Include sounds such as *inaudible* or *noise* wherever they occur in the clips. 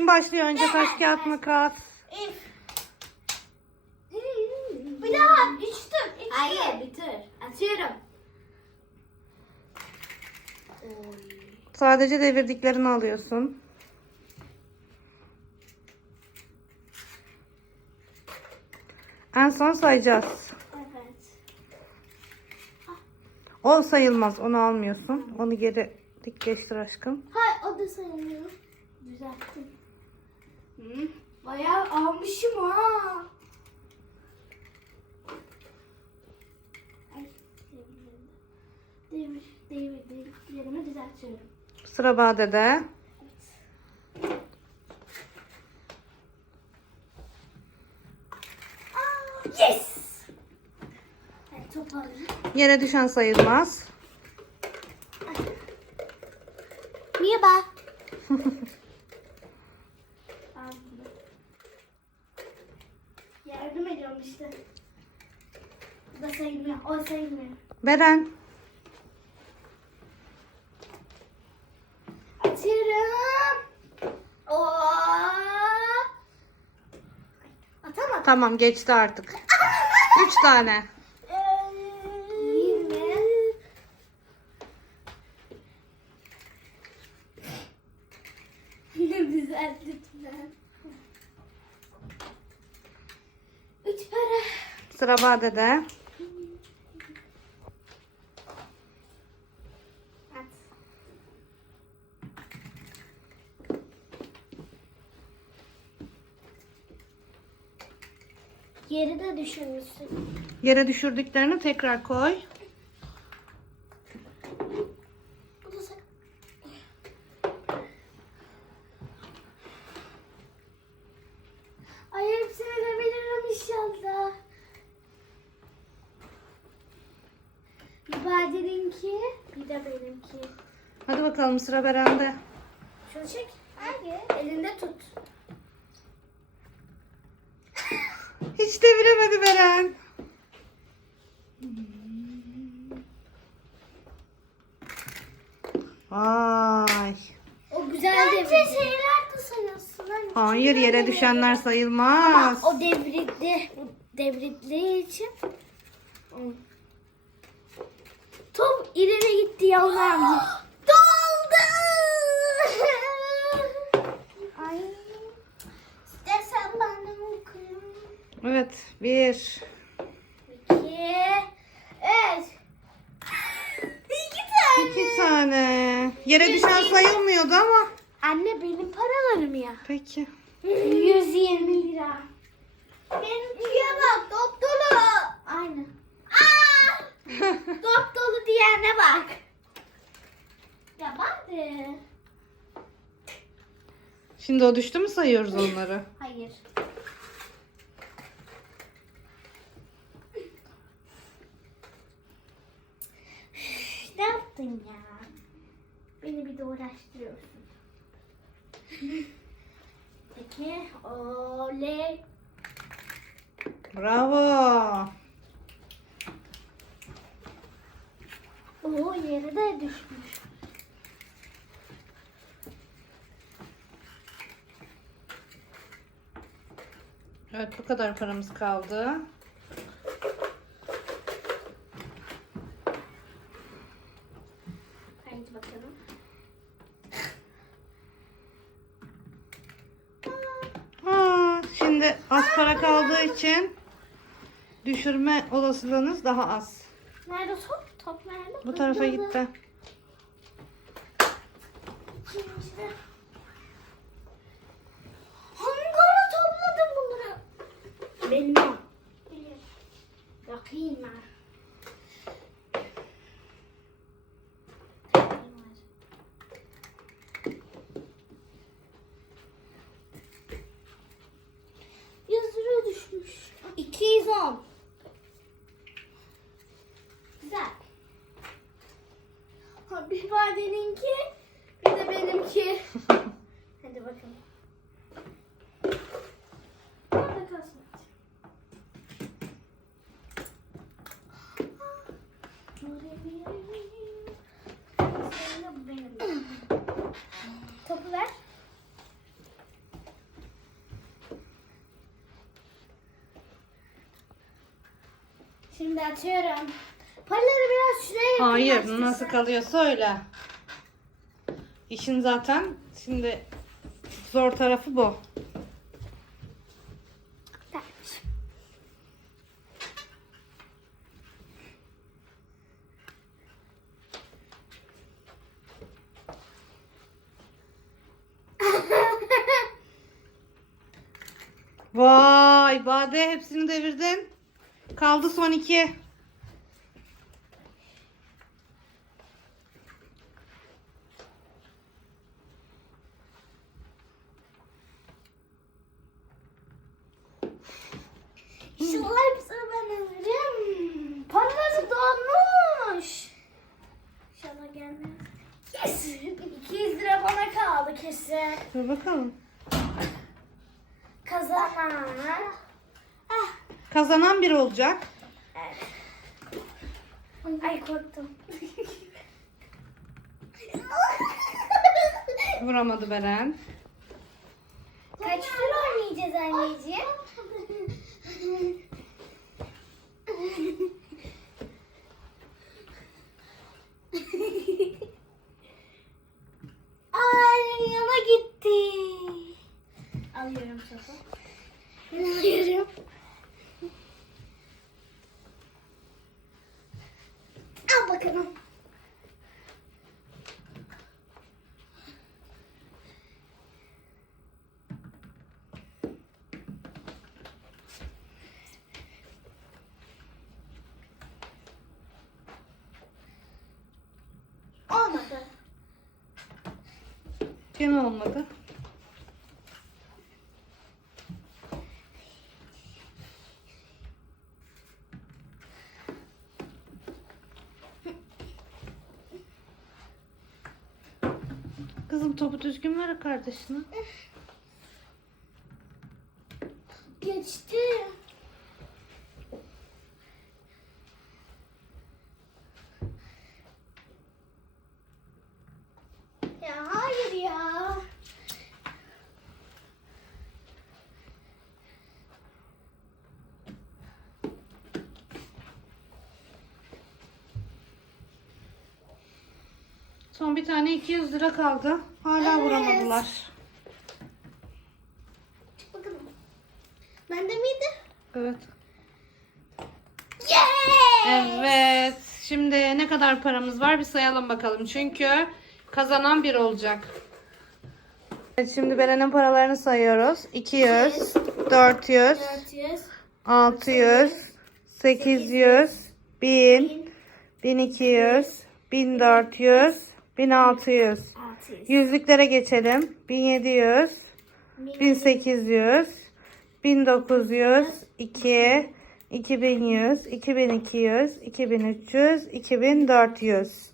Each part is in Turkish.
Kim başlıyor önce taş kağıt makas? Bir daha içtim. içtim. Hayır bitir. Atıyorum. Sadece devirdiklerini alıyorsun. En son sayacağız. Evet. O sayılmaz. Onu almıyorsun. Onu geri dikleştir aşkım. Hayır o da sayılmıyor. Düzelttim. Hı, bayağı almışım ha. Devir, devir, devir, devirlerimi düzeltiyorum. Sıra Bade'de. Yes! Yere düşen sayılmaz. Merhaba. Al bunu. Yardım ediyorum işte. Bu da sayılmıyor. O Beren. Atıyorum. Oo. Atamadım. Tamam geçti artık. *laughs* Üç tane. Güzel lütfen. Üç para. Sıra Bade'de. Yeri de düşünmüşsün. Yere düşürdüklerini tekrar koy. Ay hepsini de bilirim inşallah. Bir bir de benimki. Hadi bakalım sıra Beren'de. Şunu çek. Hangi? Elinde tut. Hiç deviremedi Beren. Vay. O güzel Bence şeyler de sayıyorsun. Hani Hayır yere düşenler sayılmaz. o devrildi. Bu devrildiği için. Top ileri gitti yavrum. *gasps* Doldu. Ay. İstersen ben de okuyayım. Evet bir. İki. Üç. İki tane. iki tane. Yere düşen sayılmıyordu ama. Anne benim paralarım ya. Peki. 120 lira. Benimkiye bak dop dolu. Aynen. Aa! *laughs* Dop dolu diyene bak. Ya bak. Şimdi o düştü mü sayıyoruz onları? Hayır. Üf, ne yaptın ya? Beni bir de uğraştırıyorsun. *laughs* Peki, oley. Bravo. Oo yere de düşmüş. Evet bu kadar paramız kaldı. Haydi bakalım. Aa, şimdi az kaldığı için düşürme olasılığınız daha az. Nerede top? Top nerede? Bu tarafa gitti. İşte. Hangi ara topladın bunları? Benim o. Bakayım ben. Yüz lira düşmüş. 210. Güzel. Ha, Bir Bade'ninki bir de benimki. Hadi bakalım. Nerede kalsın? Topu ver. Şimdi atıyorum. Paraları biraz şuraya Hayır yakınlaştırsan. nasıl kalıyorsa öyle. İşin zaten şimdi zor tarafı bu. Tamam. Vay Bade hepsini devirdin. Kaldı son iki. Ben alırım. Dolmuş. İnşallah gelmez. Yes! 200 lira bana kaldı kesin. Dur bakalım. Kazanan. Ah. Kazanan bir olacak. Ay korktum. Vuramadı Beren. Kaç tur oynayacağız anneciğim? Ay yana gitti. Alıyorum sosu. Alıyorum. Al bakalım. Gene olmadı. Kızım topu düzgün ver kardeşine. Geçti. Ya hayır ya. Son bir tane 200 lira kaldı. Hala vuramadılar. Bakalım. Bende miydi? Evet. Yeah! Evet. Şimdi ne kadar paramız var bir sayalım bakalım. Çünkü kazanan bir olacak. Evet, şimdi Beren'in paralarını sayıyoruz. 200, 400, 400, 600, 800, 1000, 1200, 1400, 1600. 600, Yüzlüklere geçelim. 1700, 1800, 1900, 2, 2100, 2200, 2300, 2400,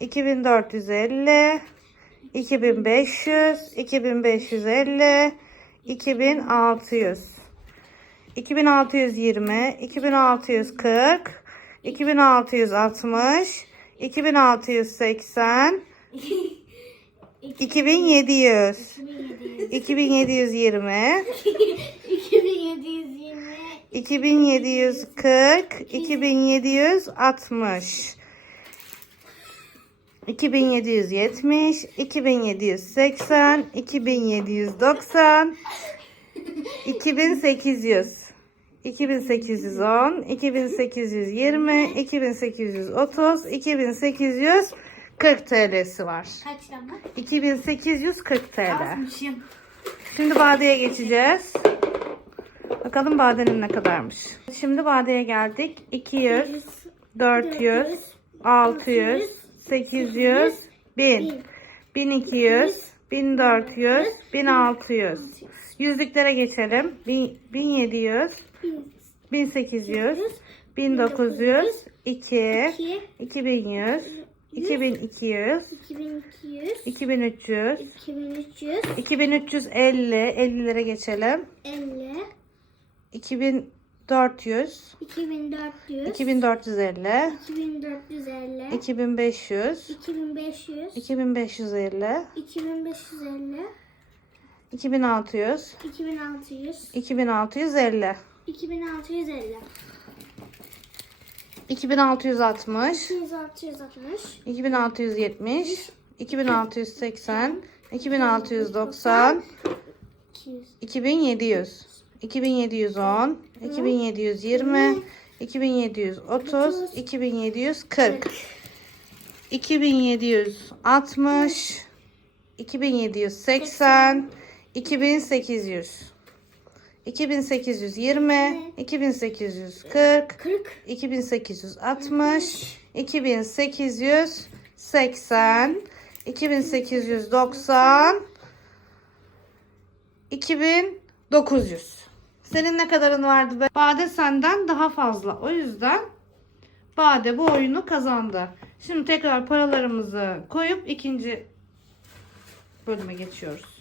2450, 2500, 2550, 2600, 2620, 2640, 2660, 2680, 2700, 2700, 2720, 2720, 2740, 2760, 2770, 2780, 2790, 2800, 2810, 2820, 2830, 2840 TL'si var. Kaç lira? 2840 TL. Azmışım. Şimdi badeye geçeceğiz. Bakalım badenin ne kadarmış. Şimdi badeye geldik. 200, 400, 600, 800, 1000, 1200, 1400, 1600. Yüzlüklere geçelim. Bin- 1700, 1800, 1900, 2, 2, 2100, 2200, 2200, 2300, 2300, 2350, 50'lere geçelim. 50, 2400, 2400, 2450, 2450, 2500, 2500, 2550, 2550, 2600, 2600, 2650. 2650. 2660, 2660, 2670, 2680, 2690, 200, 2700, 2710, 2720, 2730, 2740, 2760, 2780, 2800, 2820, 2840, 40, 2860, 2880, 2890, 2900. Senin ne kadarın vardı be? Bade senden daha fazla. O yüzden Bade bu oyunu kazandı. Şimdi tekrar paralarımızı koyup ikinci bölüme geçiyoruz.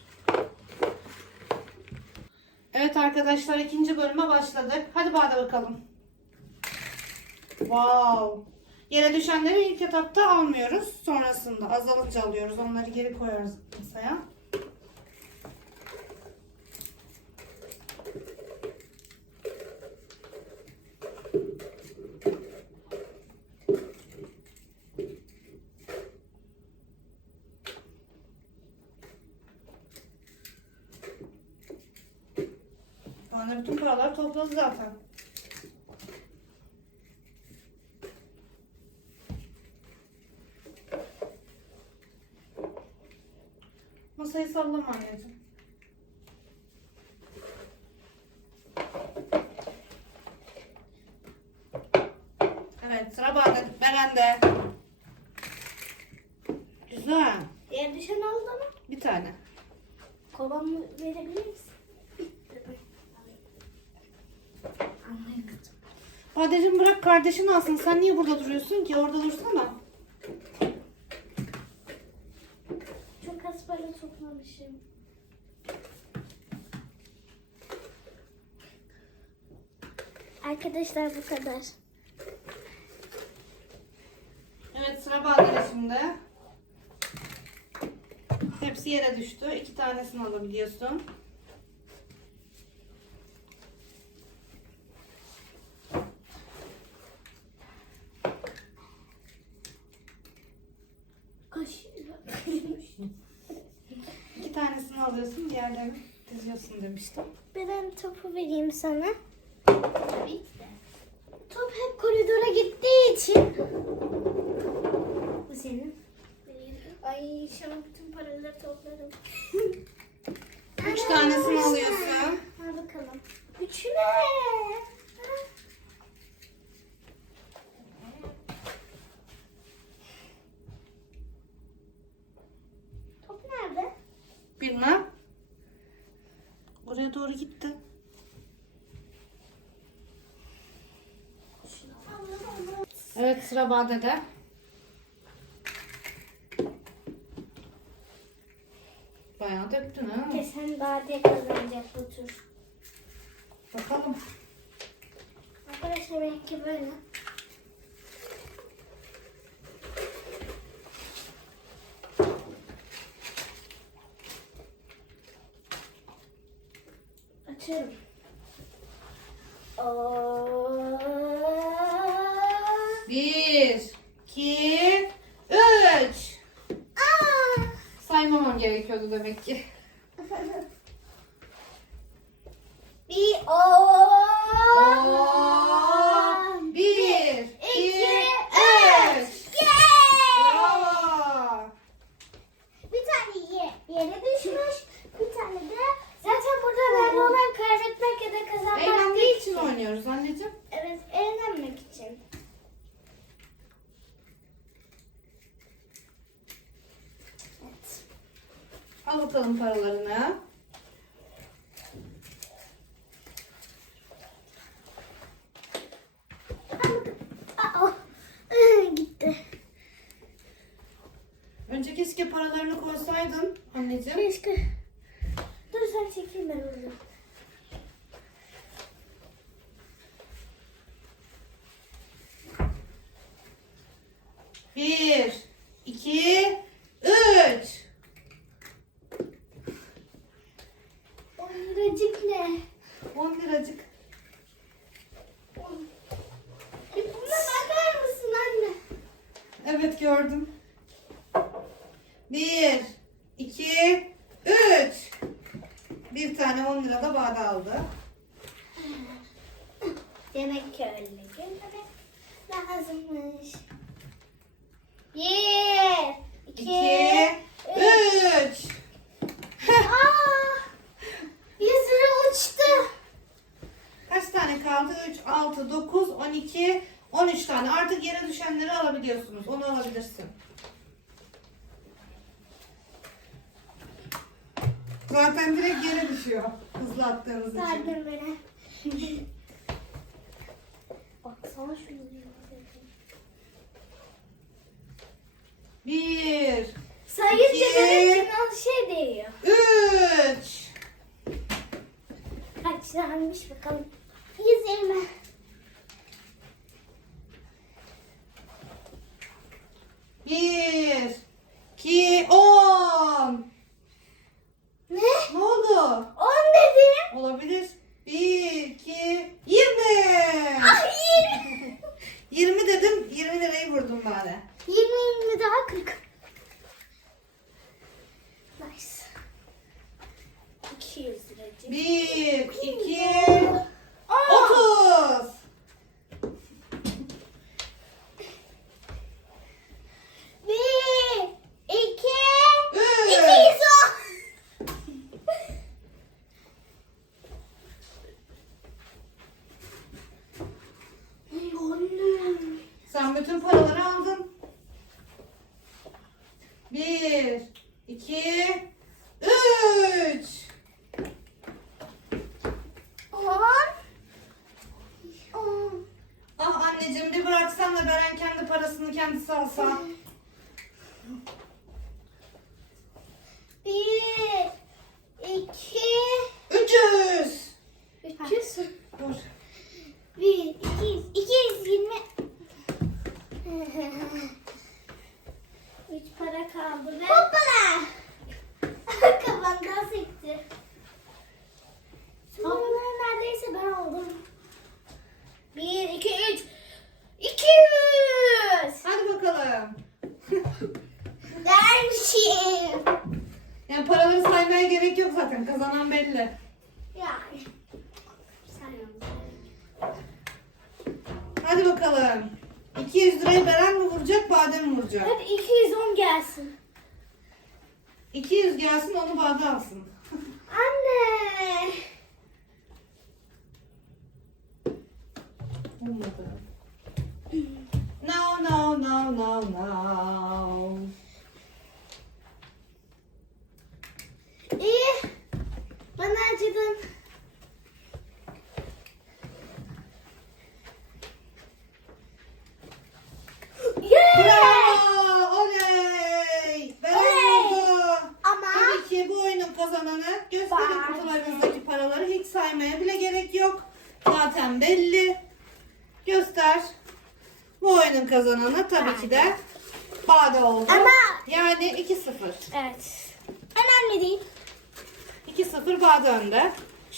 Evet arkadaşlar ikinci bölüme başladık. Hadi Bade bakalım. Wow. Yere düşenleri ilk etapta almıyoruz. Sonrasında azalınca alıyoruz. Onları geri koyarız masaya. Bana bütün paralar topladı zaten. Masayı sallama anneciğim. Evet sıra bende. Beren'de. Güzel. Yer düşen aldı mı? Bir tane. Kovamı verebilir misin? Anlayamadım. Badeciğim bırak kardeşin alsın. Sen niye burada duruyorsun ki? Orada dursana. Çok az para toplamışım. Arkadaşlar bu kadar. Evet sıra şimdi. Hepsi yere düştü. İki tanesini alabiliyorsun. Kaş. İki tanesini alıyorsun. Diğerlerini diziyorsun demiştim. Ben topu vereyim sana. Top hep koridora gittiği için. Bu senin. Ay an bütün paraları topladım. Üç tanesini alıyorsun. Al bakalım. Üçü ne? Top nerede? Bilmem. Oraya doğru gitti. Sıra Bade'de. Bayağı döktün ha. Kesen Bade kazanacak bu tur. Bakalım. Arkadaşlar belki böyle. Açıyorum. Oo. Bir, iki, üç. Aa! Saymamam gerekiyordu demek ki. Bir o. Oo, bir, iki, iki, üç. Yeah! Bravo. Bir tane ye, yere düşmüş. Bir tane de zaten burada önemli olan kaybetmek ya da kazanmak Eğlendiği değil. için oynuyoruz anneciğim. Evet, eğlenmek için. Evet. Al bakalım paralarını. gördüm. Bir, iki, üç. Bir tane on lira da bağda aldı. Demek ki öyle gülmemek lazımmış. Bir, iki, iki üç. üç. Aa, yüz lira uçtu. Kaç tane kaldı? Üç, altı, dokuz, on iki, 13 tane. Artık yere düşenleri alabiliyorsunuz. Onu alabilirsin. Zaten direkt yere düşüyor. Hızlı attığınız için. Sardım beni. Baksana şunu. Bir. Sayınca iki, benim çıkan şey değiyor. Üç. Kaçlanmış bakalım. 120. 真破了 belli.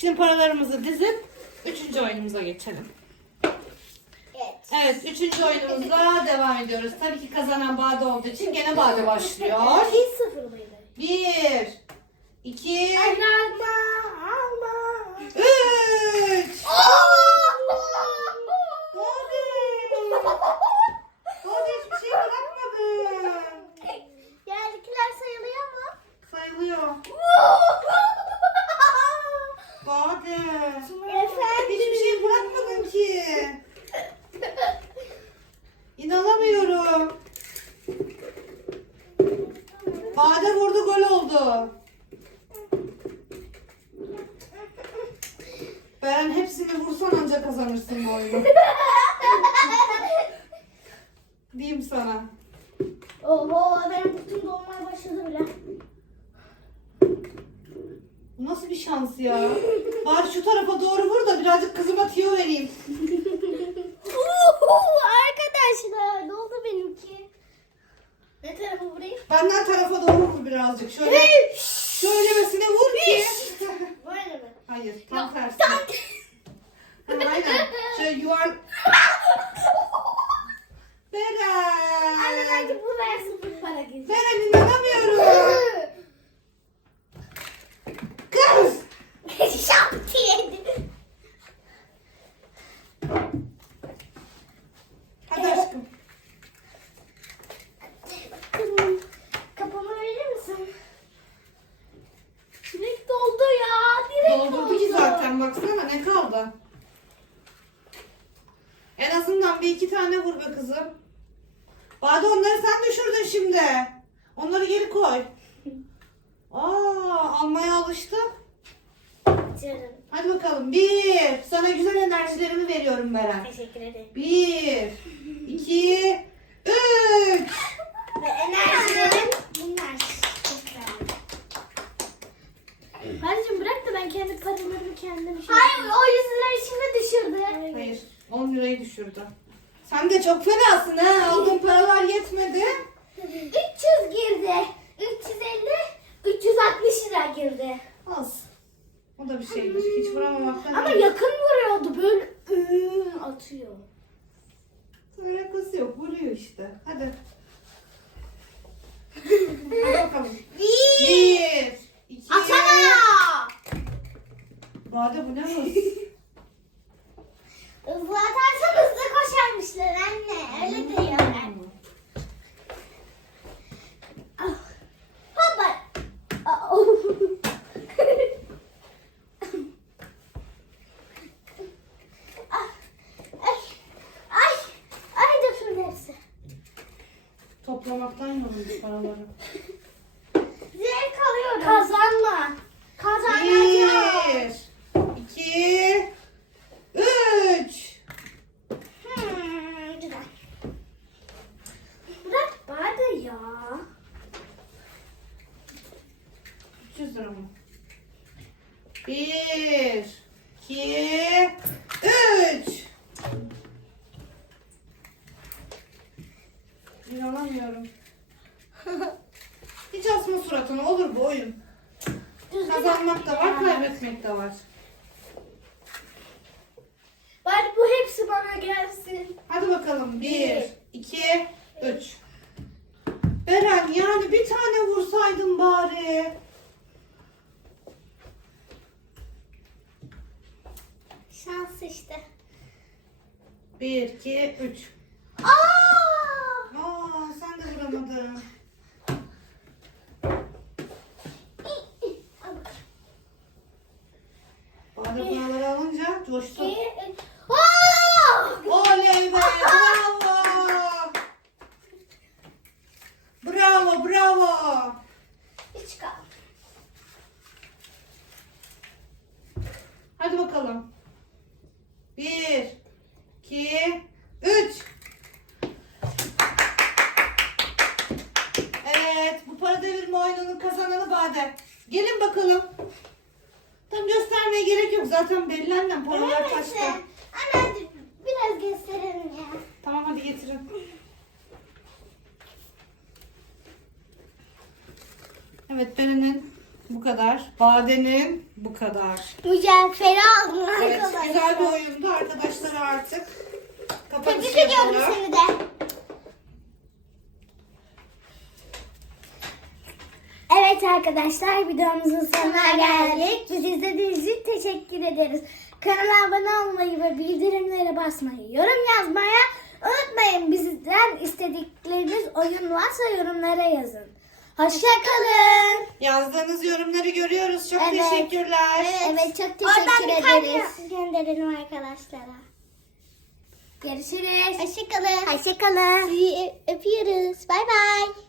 Şimdi paralarımızı dizip üçüncü oyunumuza geçelim. Evet. Evet, üçüncü oyunumuza devam ediyoruz. Tabii ki kazanan Bade olduğu için gene Bade başlıyor. Hiç sıfır mıydı? Bir, iki, Allah Allah. üç. Oo! birazcık. Şöyle, şöylemesine vur ki. Böyle mi? Hayır, tam tersi. Bir iki tane vur be kızım. Bade onları sen düşürdün şimdi. Onları geri koy. Aa, almaya alıştı. Canım. Hadi bakalım. Bir. Sana güzel enerjilerimi veriyorum Beren. Teşekkür ederim. Bir, iki, üç. Ve enerjilerim bunlar. Kardeşim bırak da ben kendi paralarımı kendim şey Hayır o 100 lirayı şimdi düşürdü. Hayır. 10 lirayı düşürdü. Sen de çok fenasın ha. Aldığın paralar yetmedi. 300 girdi. 350, 360 lira girdi. Az. O da bir şeydir. Hiç vuramamaktan. Ama iyi. yakın vuruyordu böyle ıı, atıyor. Alakası yok. Vuruyor işte. Hadi. Hadi bakalım. Bir. iki. Atsana. Bade bu ne hız? Hızlı atarsan koşarmışlar anne. Öyle diyorlar. Ah. Baba. Ah, oh. Ah, Ay. Ay. Ay döküldü hepsi. Toplamaktan yoruldu paraları. Zevk alıyorum. Kazanma. Kazanacağım. Bir. iki, Üç. Hmm, güzel. Bırak bari ya. 300 lira mı? Bir, iki, üç. İnanamıyorum. Hiç asma suratını olur bu oyun. Kazanmak da var, kaybetmek de var. Bari bu hepsi bana gelsin. Hadi bakalım. Bir, iki, üç. Beren yani bir tane vursaydın bari. Şans işte. Bir, iki, üç. Aa! Aa sen de vuramadın. Bade paraları alınca coştu. Aa! Oley be bravo. Bravo bravo. Üç kaldı. Hadi bakalım. Bir, iki, üç. Evet, bu para devirme oyununun kazananı Bade. Gelin bakalım. Tam göstermeye gerek yok. Zaten belli annem paralar kaçtı. Anne hadi biraz gösterelim ya. Tamam hadi getirin. Evet Beren'in bu kadar. Bade'nin bu kadar. Mücevheri aldım Evet arkadaşlar. güzel bir oyundu. Arkadaşlar artık kapanış Tebrik ediyorum yapalım. seni de. Evet arkadaşlar videomuzun sonuna geldik. Bizi izlediğiniz için teşekkür ederiz. Kanala abone olmayı ve bildirimlere basmayı, yorum yazmaya unutmayın. Bizden istedikleriniz oyun varsa yorumlara yazın. Hoşçakalın. Yazdığınız yorumları görüyoruz. Çok Evet. teşekkürler. Evet çok teşekkür ederiz. gönderelim arkadaşlara. Görüşürüz. Hoşçakalın. Hoşçakalın. Sizi öpüyoruz. Bay bay.